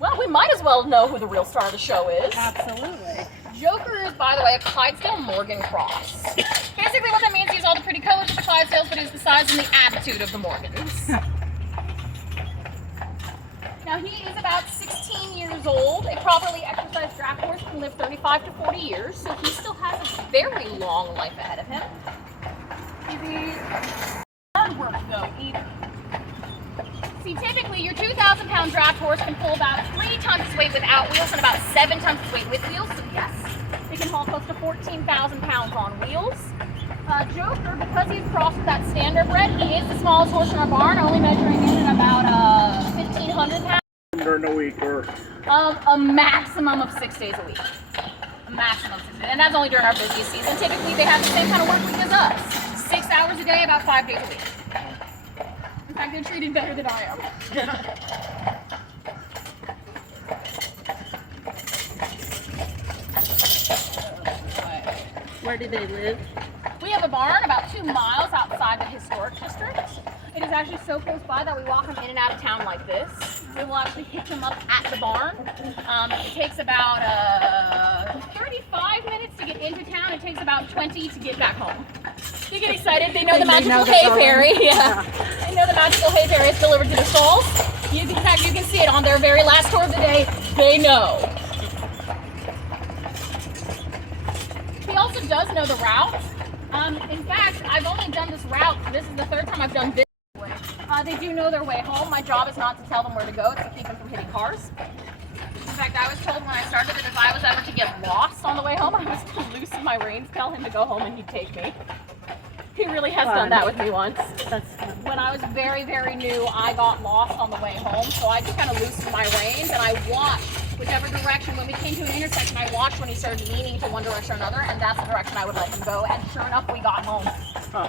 Well, we might as well know who the real star of the show is. Absolutely. Joker is, by the way, a Clydesdale Morgan cross. Basically what that means is all the pretty colors of the Clydesdales, but is the size and the attitude of the Morgans. Now he is about 16 years old. A properly exercised draft horse can live 35 to 40 years, so he still has a very long life ahead of him. Hard work though, either. See, typically your 2,000-pound draft horse can pull about 3 tons its weight without wheels and about 7 tons its weight with wheels. So yes, they can haul close to 14,000 pounds on wheels. Joker, because he's crossed with that standardbred, he is the smallest horse in our barn, only measuring in at about 1,500 pounds. During a week, or a maximum of 6 days a week. A maximum of 6 days, and that's only during our busiest season. Typically, they have the same kind of work week as us. 6 hours a day, about 5 days a week. In fact, they're treated better than I am. Where do they live? We have a barn about 2 miles outside the historic district. It is actually so close by that we walk them in and out of town like this. We will actually hitch them up at the barn. It takes about 35 minutes to get into town. It takes about 20 to get back home. They get excited. They know the magical hay fairy. Yeah. They know the magical hay fairy is delivered to the stalls. In fact, you can see it on their very last tour of the day. They know. He also does know the route. In fact, I've only done this route. This is the 3rd time I've done this way. They do know their way home. My job is not to tell them where to go. It's to keep them from hitting cars. In fact, I was told when I started that if I was ever to get lost on the way home, I was to loosen my reins, tell him to go home, and he'd take me. He really has done that with me once. When I was very, very new, I got lost on the way home, so I just kind of loosened my reins, and I watched whichever direction. When we came to an intersection, I watched when he started leaning to one direction or another, and that's the direction I would let him go, and sure enough, we got home. huh.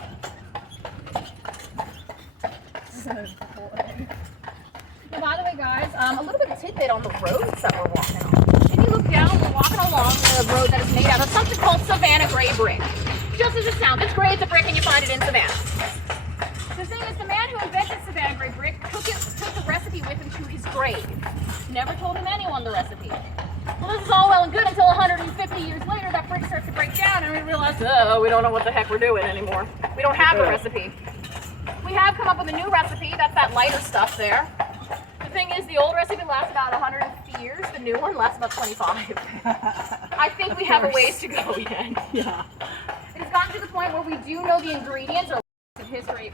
Now, by the way, guys, a little bit of tidbit on the roads that we're walking on. If you look down, we're walking along the road that is made out of something called Savannah gray brick. Just as it sounds, it's gray as a brick and you find it in Savannah. The thing is, the man who invented Savannah gray brick took the recipe with him to his grave. Never told him anyone the recipe. Well, this is all well and good until 150 years later, that brick starts to break down and we realize, oh, we don't know what the heck we're doing anymore. We don't have a recipe. We have come up with a new recipe, that's that lighter stuff there. The thing is, the old recipe lasts about 150 years, the new one lasts about 25. I think we have a ways to go yet. Yeah. It has gotten to the point where we do know the ingredients or of history.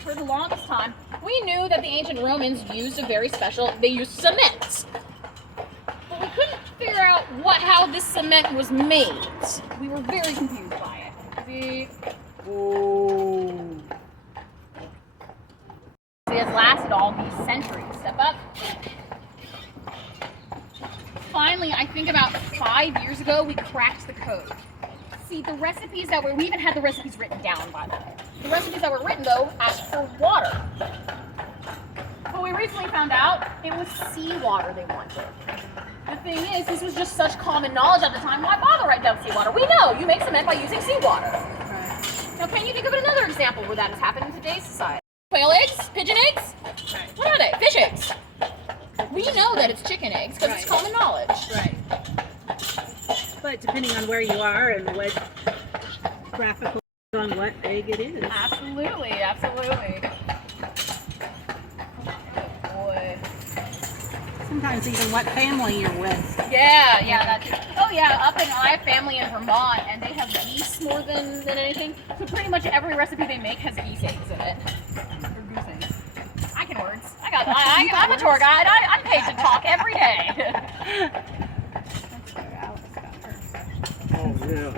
For the longest time, we knew that the ancient Romans used a very special, they used cement. But we couldn't figure out how this cement was made. We were very confused by it. Oh. It has lasted all these centuries. Step up. Finally, I think about 5 years ago, we cracked the code. See, the recipes that we even had the recipes written down, by the way. The recipes that were written, though, asked for water. But we recently found out it was seawater they wanted. The thing is, this was just such common knowledge at the time, why bother writing down seawater? We know you make cement by using seawater. Right. Now, can you think of another example where that has happened in today's society? Quail eggs? Pigeon eggs? Right. What are they? Fish eggs. We know that it's chicken eggs because it's common knowledge. Right. But depending on where you are and what graphical on what egg it is. Absolutely, absolutely. Oh boy. Sometimes even what family you're with. Yeah, that's it. Oh yeah, I have family in Vermont and they have geese more than anything. So pretty much every recipe they make has geese eggs in it. Or goose eggs. I can words. I'm a tour guide. I'm paid to talk every day. Oh yeah.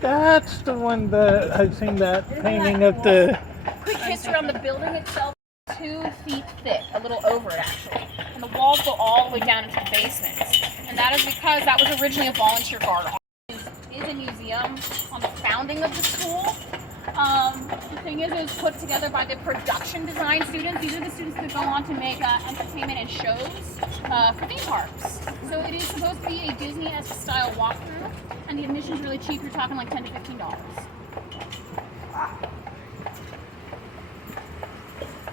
That's the one that I've seen that painting of the. Quick history on the building itself. 2 feet thick, a little over it actually. And the walls go all the way down into the basement. And that is because that was originally a volunteer garden. It is a museum on the founding of the school. The thing is, it was put together by the production design students. These are the students that go on to make entertainment and shows for theme parks. So it is supposed to be a Disney-esque style walkthrough, and the admission's really cheap. You're talking like $10 to $15.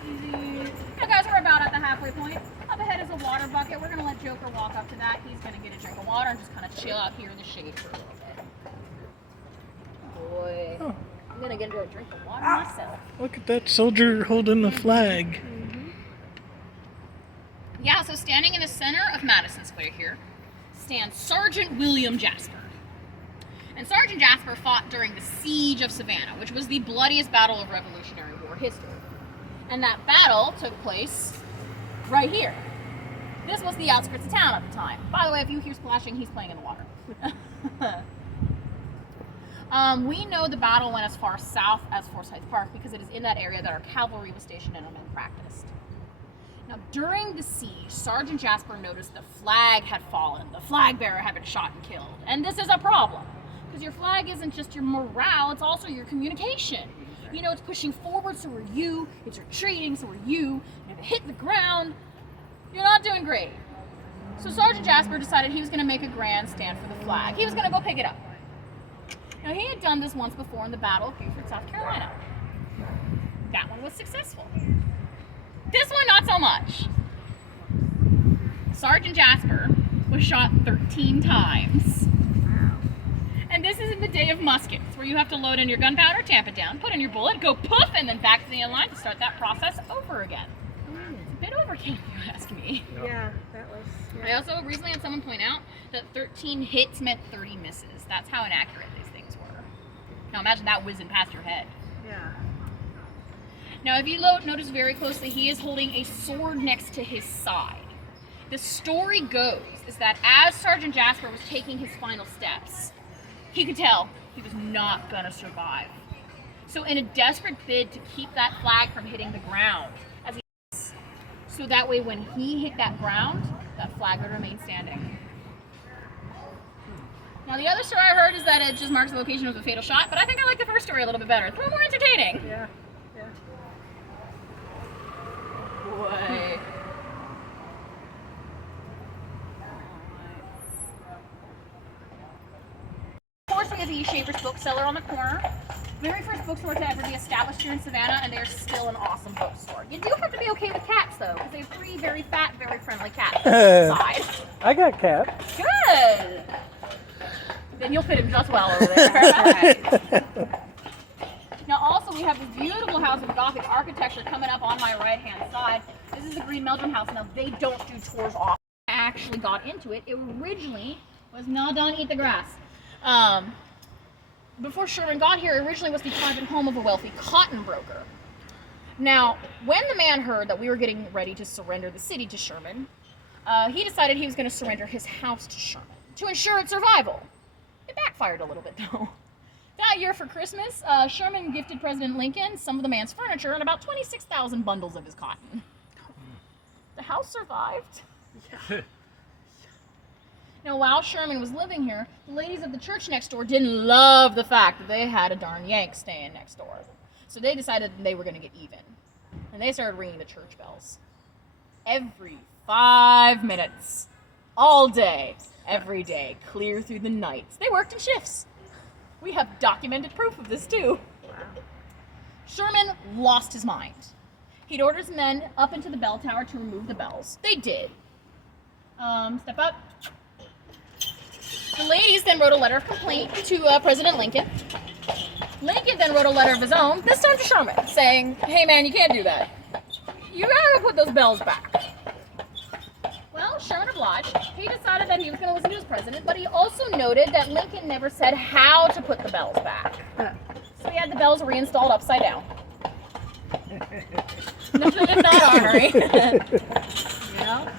Easy. Now guys, we're about at the halfway point. Up ahead is a water bucket. We're going to let Joker walk up to that, he's going to get a drink of water and just kind of chill out here in the shade for a little bit. Boy, I'm going to get a drink of water myself. Look at that soldier holding the flag. Yeah, so standing in the center of Madison Square here stands Sergeant William Jasper. And Sergeant Jasper fought during the Siege of Savannah, which was the bloodiest battle of Revolutionary War history. And that battle took place right here. This was the outskirts of town at the time. By the way, if you hear splashing, he's playing in the water. We know the battle went as far south as Forsyth Park because it is in that area that our cavalry was stationed and our men practiced. Now, during the siege, Sergeant Jasper noticed the flag had fallen. The flag bearer had been shot and killed. And this is a problem, because your flag isn't just your morale, it's also your communication. You know, it's pushing forward, so are you. It's retreating, so are you. And if it hit the ground, you're not doing great. So Sergeant Jasper decided he was going to make a grand stand for the flag. He was going to go pick it up. Now, he had done this once before in the Battle of Beaufort, South Carolina. That one was successful. This one, not so much. Sergeant Jasper was shot 13 times. And this is in the day of muskets, where you have to load in your gunpowder, tamp it down, put in your bullet, go poof, and then back to the end line to start that process over again. It's a bit overkill, if you ask me. Yeah, that was... Yeah. I also recently had someone point out that 13 hits meant 30 misses. That's how inaccurate these things were. Now imagine that whizzing past your head. Yeah. Now, if you notice very closely, he is holding a sword next to his side. The story goes is that as Sergeant Jasper was taking his final steps, he could tell he was not going to survive. So in a desperate bid to keep that flag from hitting the ground, so that way when he hit that ground, that flag would remain standing. Now, the other story I heard is that it just marks the location of the fatal shot, but I think I like the first story a little bit better. It's a little more entertaining. Yeah. Yeah. Boy. Of course, we have the Shaver's Bookseller on the corner. Very first bookstore to ever be established here in Savannah, and they're still an awesome bookstore. You do have to be okay with cats, though, because they have 3 very fat, very friendly cats inside. I got cat. Good! Then you'll fit him just well over there. Now, also, we have this beautiful house with Gothic architecture coming up on my right-hand side. This is the Green Meldrum House. Now, they don't do tours off. I actually got into it. It originally was not done eat the grass. Before Sherman got here, it originally was the private home of a wealthy cotton broker. Now, when the man heard that we were getting ready to surrender the city to Sherman, he decided he was going to surrender his house to Sherman to ensure its survival. It backfired a little bit, though. That year for Christmas, Sherman gifted President Lincoln some of the man's furniture and about 26,000 bundles of his cotton. The house survived. Yeah. Now, while Sherman was living here, the ladies of the church next door didn't love the fact that they had a darn Yank staying next door. So they decided they were going to get even. And they started ringing the church bells. Every 5 minutes. All day. Every day. Clear through the nights. They worked in shifts. We have documented proof of this, too. Wow. Sherman lost his mind. He'd order his men up into the bell tower to remove the bells. They did. Step up. The ladies then wrote a letter of complaint to President Lincoln. Lincoln then wrote a letter of his own, this time to Sherman, saying, hey man, you can't do that. You gotta put those bells back. Well, Sherman obliged. He decided that he was gonna listen to his president, but he also noted that Lincoln never said how to put the bells back. So he had the bells reinstalled upside down. Nothing is not ornery. Yeah.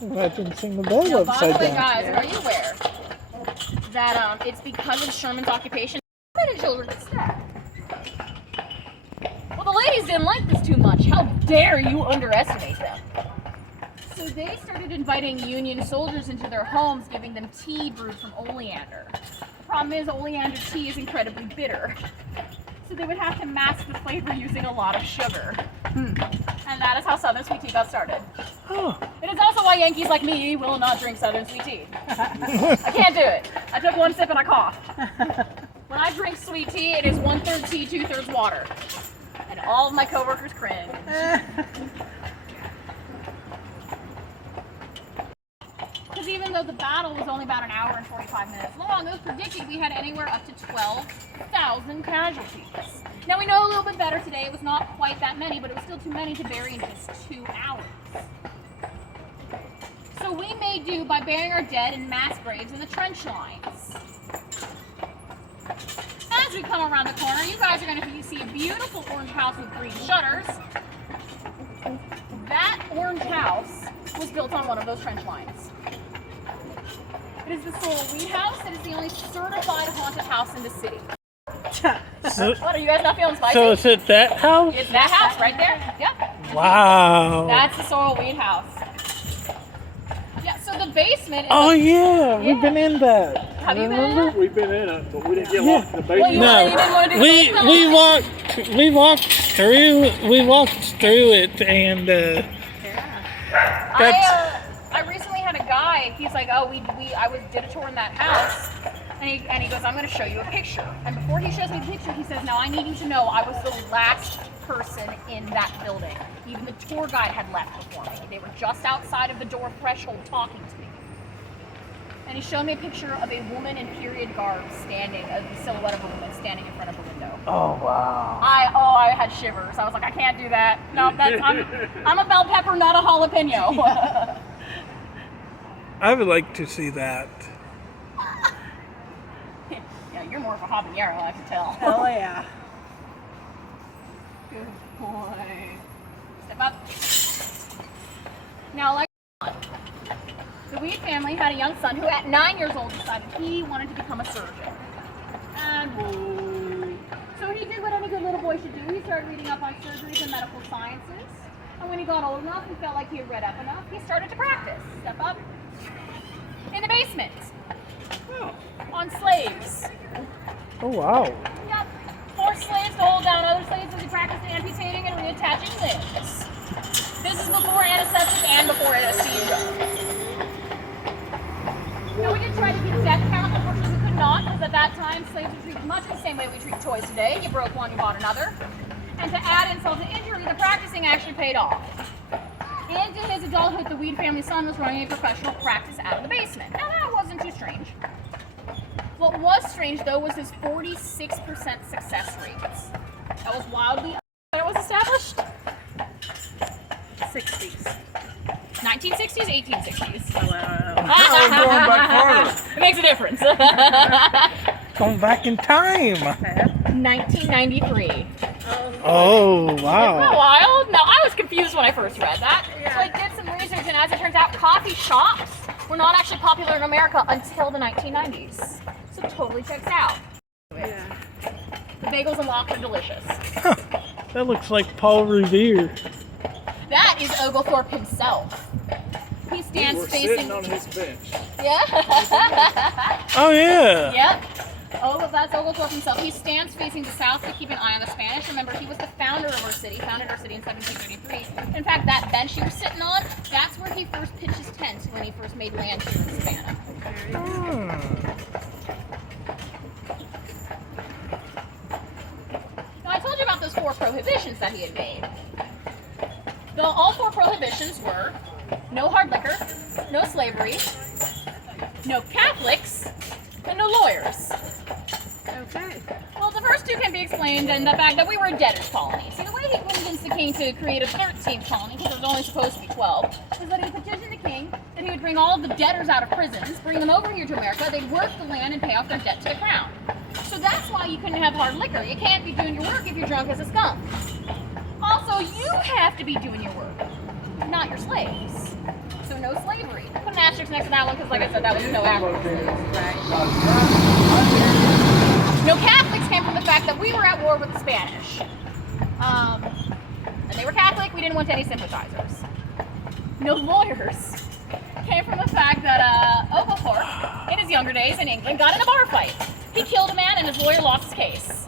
Imagine seeing the bell Now, by upside the way, down. guys, are you aware that it's because of Sherman's occupation, women and children get stabbed? Well, the ladies didn't like this too much. How dare you underestimate them? So they started inviting Union soldiers into their homes, giving them tea brewed from oleander. The problem is oleander tea is incredibly bitter. So they would have to mask the flavor using a lot of sugar. And that is how Southern sweet tea got started. Oh. It is also why Yankees like me will not drink Southern sweet tea. I can't do it. I took 1 sip and I coughed. When I drink sweet tea, it is 1/3 tea, 2/3 water. And All of my coworkers cringe. Because even though the battle was only about an hour and 45 minutes long, it was predicted we had anywhere up to 12,000 casualties. Now we know a little bit better today. It was not quite that many, but it was still too many to bury in just 2 hours. So we made do by burying our dead in mass graves in the trench lines. As we come around the corner, you guys are going to see a beautiful orange house with green shutters. That orange house was built on one of those trench lines. It is the Sorrel Weed House. It is the only certified haunted house in the city. So, What, are you guys not feeling spicy? so is it that house? It's that house right there. Yep. Wow. That's the Sorrel Weed House. Yeah, so the basement is Oh yeah, we've been in that. Have you been in Remember? it? We've been in it, but we didn't get Yeah. lost in the Well, basement. you No, didn't want to do we walked through it, and that's I recently had a guy. He's like, oh, did a tour in that house, and he goes, I'm going to show you a picture. And before he shows me the picture, he says, now I need you to know I was the last person in that building. Even the tour guide had left before me. They were just outside of the door threshold talking to me. And he showed me a picture of a woman in period garb standing, a silhouette of a woman standing in front of a window. oh wow. I had shivers. I was like, I can't do that. No, I'm a bell pepper, not a jalapeno. I would like to see that. Yeah, you're more of a habanero, I can tell. Oh yeah. Good boy. Step up. Now, like the Weed family had a young son who, at 9 years old, decided he wanted to become a surgeon. And so he did what any good little boy should do. He started reading up on surgeries and medical sciences. And when he got old enough and felt like he had read up enough, he started to practice. Step up. In the basement. On slaves. Oh wow. Yep. Forced slaves to hold down other slaves as he practiced amputating and reattaching limbs. This is before antiseptic and before anesthesia. Now we did try to keep death count, unfortunately we could not, because at that time slaves were treated much the same way we treat toys today. You broke one, you bought another. And to add insult to injury, the practicing actually paid off. Into his adulthood, the Weed family son was running a professional practice out of the basement. Now that wasn't too strange. What was strange though was his 46% success rates. That was wildly when it was established. 60s. 1960s, 1860s. Oh, wow. Going back farther. It makes a difference. Going back in time. 1993. Oh Isn't that wow. wild? No, I was confused when I first read that. So I did some research, and as it turns out, coffee shops were not actually popular in America until the 1990s. So it totally checks out. Yeah. The bagels and lox are delicious. That looks like Paul Revere. That is Oglethorpe himself. He stands We're facing. sitting on his bench. Yeah. Oh yeah. Yep. Oh, that's Oglethorpe himself. He stands facing the south to keep an eye on the Spanish. Remember, he was the founder of our city, founded our city in 1733. In fact, that bench you were sitting on, that's where he first pitched his tent when he first made land here in Savannah. Now, I told you about those 4 prohibitions that he had made. All 4 prohibitions were no hard liquor, no slavery, no Catholics, and no lawyers. Okay. Well, the first 2 can be explained in the fact that we were a debtors' colony. See, the way he convinced the king to create a 13th colony, because there was only supposed to be 12, is that he would petition the king that he would bring all of the debtors out of prisons, bring them over here to America, they'd work the land and pay off their debt to the crown. So that's why you couldn't have hard liquor. You can't be doing your work if you're drunk as a skunk. Also, you have to be doing your work, not your slaves. So no slavery. Put an asterisk next to that one because, like I said, that was no African slaves. No Catholics came from the fact that we were at war with the Spanish. And they were Catholic, we didn't want any sympathizers. No lawyers came from the fact that Oglethorpe, in his younger days in England, got in a bar fight. He killed a man and his lawyer lost his case.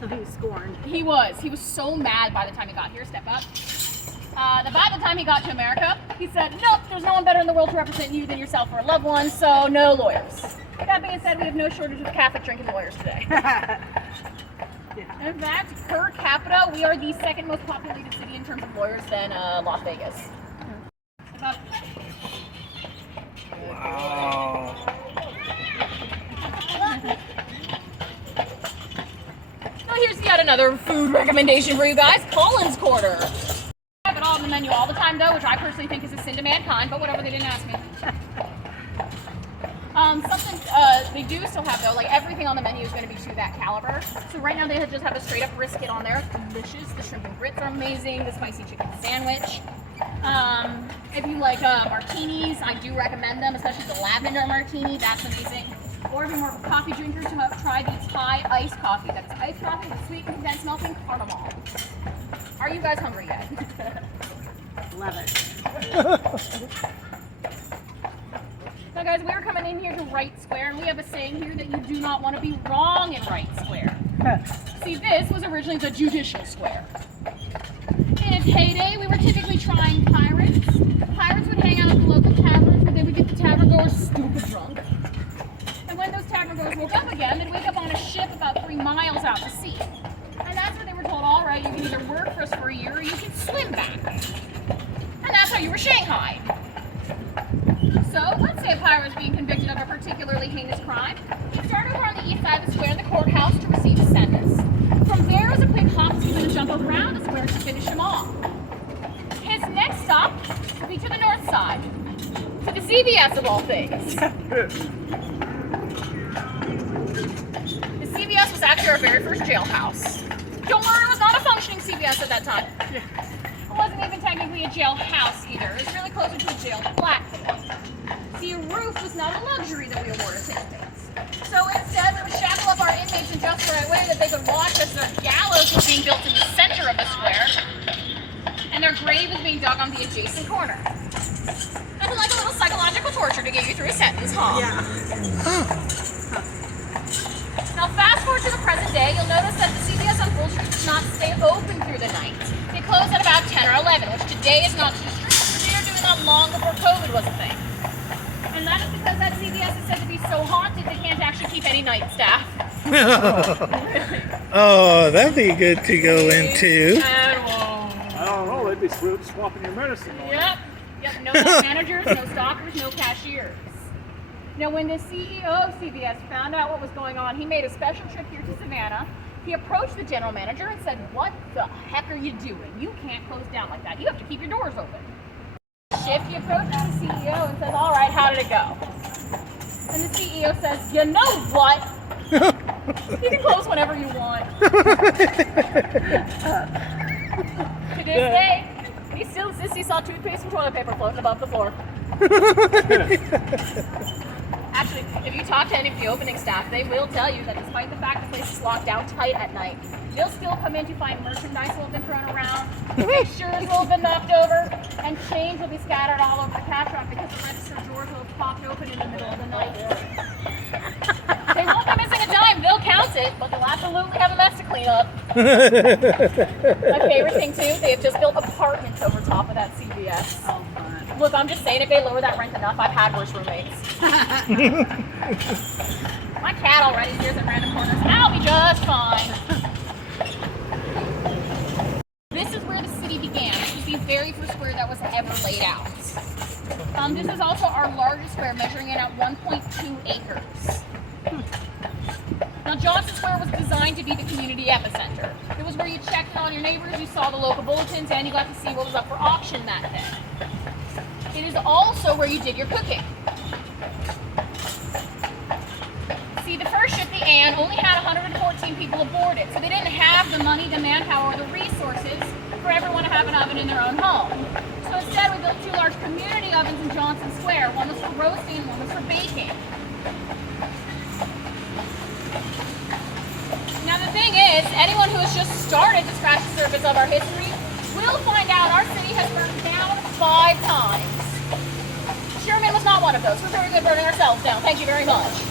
So he was scorned. He was so mad by the time he got here. Step up. By the time he got to America, he said, nope, there's no one better in the world to represent you than yourself or a loved one, so no lawyers. That being said, we have no shortage of Catholic drinking lawyers today. Yeah. In fact, per capita, we are the second most populated city in terms of lawyers than Las Vegas. About Wow. Well, here's yet another food recommendation for you guys. Collins Quarter. I have it all on the menu all the time, though, which I personally think is a sin to mankind, but whatever, they didn't ask me. Something they do still have, though, like everything on the menu is going to be to that caliber. So right now they just have a straight up brisket on there. Delicious. The shrimp and grits are amazing. The spicy chicken sandwich. If you like martinis, I do recommend them, especially the lavender martini. That's amazing. Or if you're more of a coffee drinker, try the Thai iced coffee. That is iced coffee with sweet condensed milk and cardamom. Are you guys hungry yet? Love it. Now guys, we're coming in here to Wright Square, and we have a saying here that you do not want to be wrong in Wright Square. See, this was originally the Judicial Square. In its heyday, we were typically trying pirates. Pirates would hang out at the local taverns, but they would get the tavern goers stupid drunk. And when those tavern goers woke up again, they'd wake up on a ship about 3 miles out to sea. And that's where they were told, all right, you can either work for us for a year or you can swim back. And that's how you were shanghaied. So, let's say a pirate was being convicted of a particularly heinous crime. He'd start over on the east side of the square in the courthouse to receive a sentence. From there, as a quick hop, he's going to jump around the square to finish him off. His next stop will be to the north side, to the CVS of all things. The CVS was actually our very first jailhouse. Don't worry, it was not a functioning CVS at that time. It wasn't even technically a jailhouse either. It was really closer to a jail platform. See, a roof was not a luxury that we awarded to inmates. So instead, we would shackle up our inmates in just the right way that they could watch as their gallows was being built in the center of the square, and their grave was being dug on the adjacent corner. Nothing like a little psychological torture to get you through a sentence, huh? Yeah. Now fast forward to the present day, you'll notice that the CVS on Full Street does not stay open through the night. They close at about 10 or 11, which today is not too strict, but they were doing that long before COVID was a thing. And that is because that CVS is said to be so haunted they can't actually keep any night staff. Oh, that'd be good to go into. I don't know. They'd be swapping your medicine. Yep. No night managers, no stalkers, no cashiers. Now, when the CEO of CVS found out what was going on, he made a special trip here to Savannah. He approached the general manager and said, "What the heck are you doing? You can't close down like that. You have to keep your doors open." Shift, he approaches the CEO and says, "All right, how did it go?" And the CEO says, "You know what? You can close whenever you want." To this day, he still insists he saw toothpaste and toilet paper floating above the floor. Actually, if you talk to any of the opening staff, they will tell you that despite the fact the place is locked down tight at night, they'll still come in to find merchandise will have been thrown around, pictures will have been knocked over, and change will be scattered all over the cash rack because the register drawers will have popped open in the middle of the night. They won't be missing a dime, they'll count it, but they'll absolutely have a mess to clean up. My favorite thing too, they have just built apartments over top of that CVS. Oh, fun. Look, I'm just saying, if they lower that rent enough, I've had worse roommates. My cat already hears at random corners. I'll be just fine. This is where the city began. This was the very first square that was ever laid out. This is also our largest square, measuring in at 1.2 acres. Now, Johnson Square was designed to be the community epicenter. It was where you checked in on your neighbors, you saw the local bulletins, and you got to see what was up for auction that day. It is also where you did your cooking. See, the first ship, the Anne, only had 114 people aboard it, so they didn't have the money, the manpower, or the resources for everyone to have an oven in their own home. So instead, we built 2 large community ovens in Johnson Square. One was for roasting and one was for baking. Now the thing is, anyone who has just started to scratch the surface of our history will find out our city has burned down 5 times. Sherman was not one of those. We're very good burning ourselves down. Thank you very much.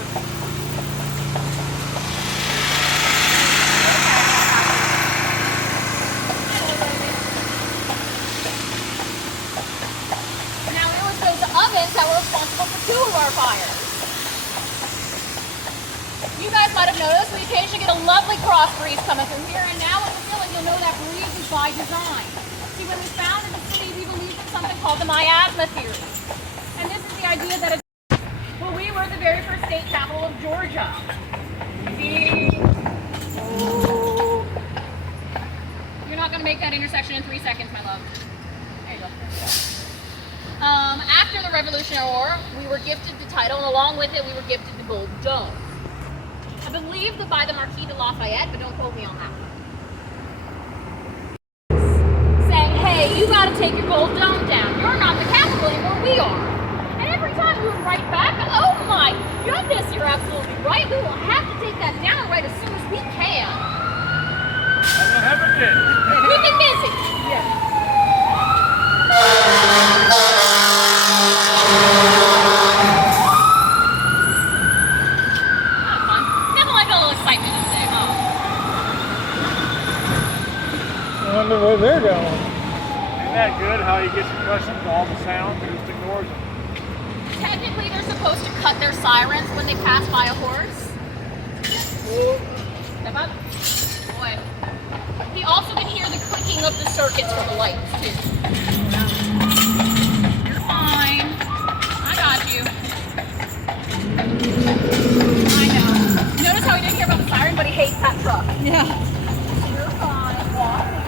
Now it was those ovens that were responsible for 2 of our fires. You guys might have noticed we occasionally get a lovely cross breeze coming through here, and now when you're feeling, you'll know that breeze is by design. See, when we founded the city, we believed in something called the miasma theory. And this is the idea that well, we were the very first state capital of Georgia. See? Oh. You're not going to make that intersection in 3 seconds, my love. There you go. After the Revolutionary War, we were gifted the title, and along with it, we were gifted the Gold Dome. I believe that by the Marquis de Lafayette, but don't quote me on that. Saying, hey, you got to take your Gold Dome down. You're not the capital anymore, we are. And every time we would write back, oh my goodness, you're absolutely right. We will have to take that down right as soon as we can. I haven't yet. We've been busy. Yeah. I wonder where they're going. Isn't that good how he gets accustomed to all the sounds and just ignores them? Technically, they're supposed to cut their sirens when they pass by a horse. Step up. Boy. He also can hear the clicking of the circuits from the lights, too. You're fine. I got you. I know. Notice how he didn't care about the siren, but he hates that truck. Yeah. You're fine. Walk.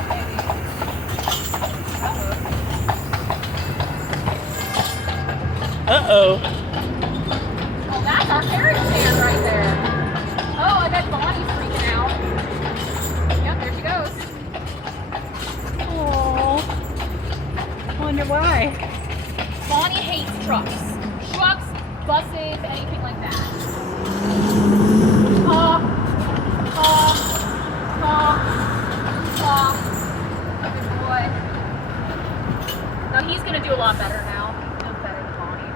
Uh-oh. Oh, that's our carriage stand right there. Oh, I bet Bonnie's freaking out. Yep, there she goes. Oh. Wonder why. Bonnie hates trucks. Trucks, buses, anything like that. Honk, honk, honk, honk. Good boy. No, he's gonna do a lot better now. He does better than Bonnie.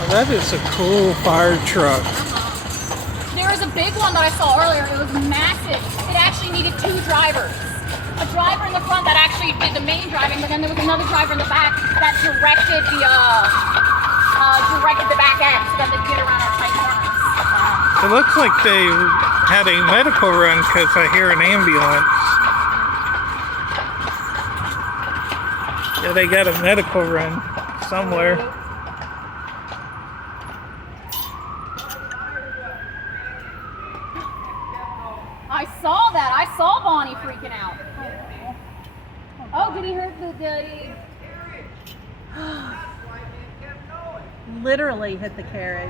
Well, that is a cool fire truck. There was a big one that I saw earlier. It was massive. It actually needed 2 drivers. A driver in the front that actually did the main driving, but then there was another driver in the back that directed the back end so that they could get around our tight corners. It looks like they had a medical run because I hear an ambulance. Yeah, they got a medical run somewhere. I saw that. I saw Bonnie freaking out. Oh, did he hurt the... Literally hit the carriage.